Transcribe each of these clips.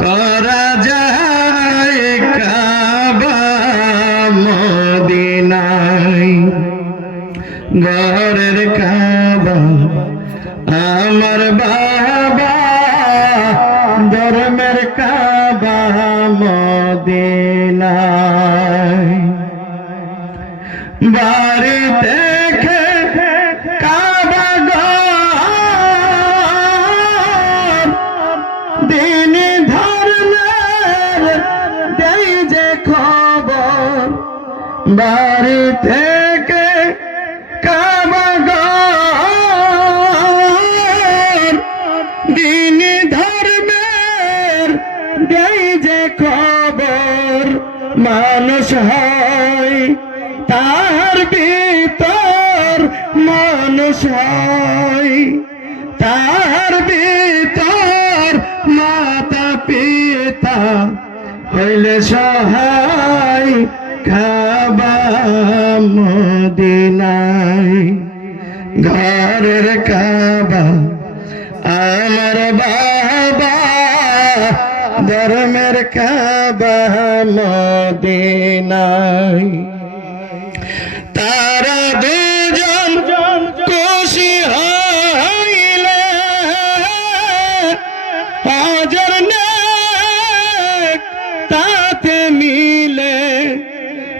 করা যায় কাবা মদিনায়। ঘরের কাবা আমার বাবা, ধর্মের কাবা মদিনায়। বাড়ি থেকে কাবা ঘর, দিন ধর্মের দেই যে খবর। বাড়ি থেকে কাবা ঘর, দিন ধর্মের দেই যে খবর। মানুষ হয় তার ভিতর, মানুষ হয় তার ভিতর। মাতা পিতা হইলে সহায় কাবা মদিনায়। ঘরের কাবা আমার বাবা, ধর্মের কাবা মদিনায়। তারা দুজন খুশি হইলে হাজার নেক তাতে মিলে।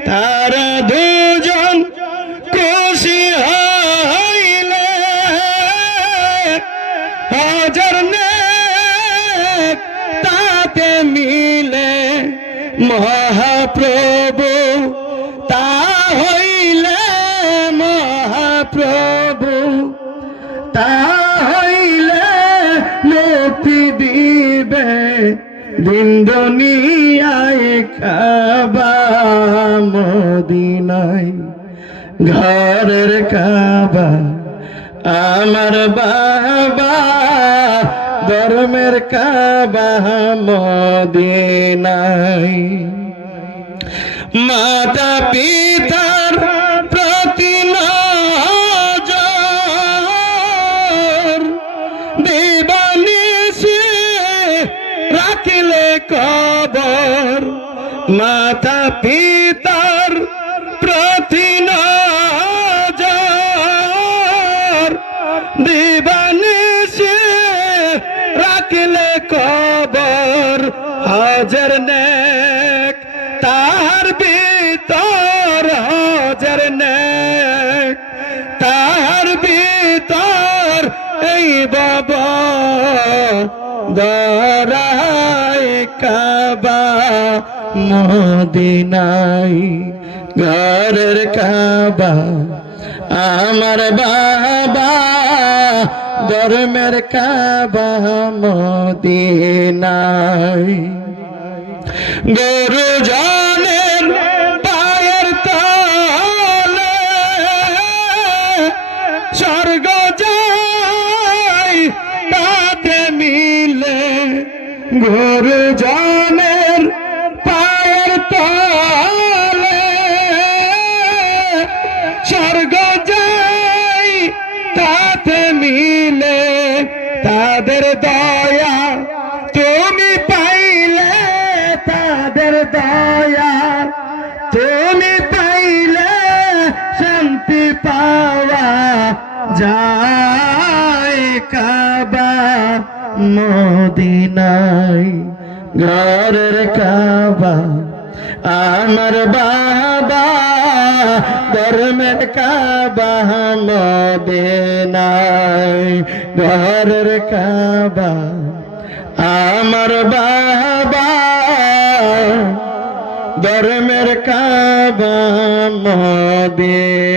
তারা দুজন খুশি হইলে হাজার নেক তাতে মিলে। মহাপ্রভু তা হইলে, মহাপ্রভু তা হইলে মুক্তি দিবে দিন দুনিয়ায় কাবা মদিনায়। ঘরের কাবা আমার বাবা, ধর্মের কাবা মদিনায়। মাতা পিতার প্রতি নজর দিবানিশি রাখিলে কবর। মাতা পিতার প্রতি নজর দিবানিশি রাখিলে কবর। হাজার নেক তার ভিতর, হাজার নেক তার ভিতর। এই বাবা দরায় কাবা মদিনায়। ঘরের কাবা আমার বাবা, ধর্মের কাবা মদিনায়। গরু জানের পায়ের তলে স্বর্গ যায় তাতে মিলে। গরু জানের পায়ের তলে স্বর্গ যায় তাতে মিলে। তাদের দয়া তুমি পাইলে, তাদের দয়া তুমি পাইলে শান্তি পাওয়া যায় কাবা মদিনায়। ঘরের কাবা আমার বাবা, ধর্মের কাবা মদিনায়। ঘরের কাবা আমার বাবা, ধর্মের কাবা মদিনায়।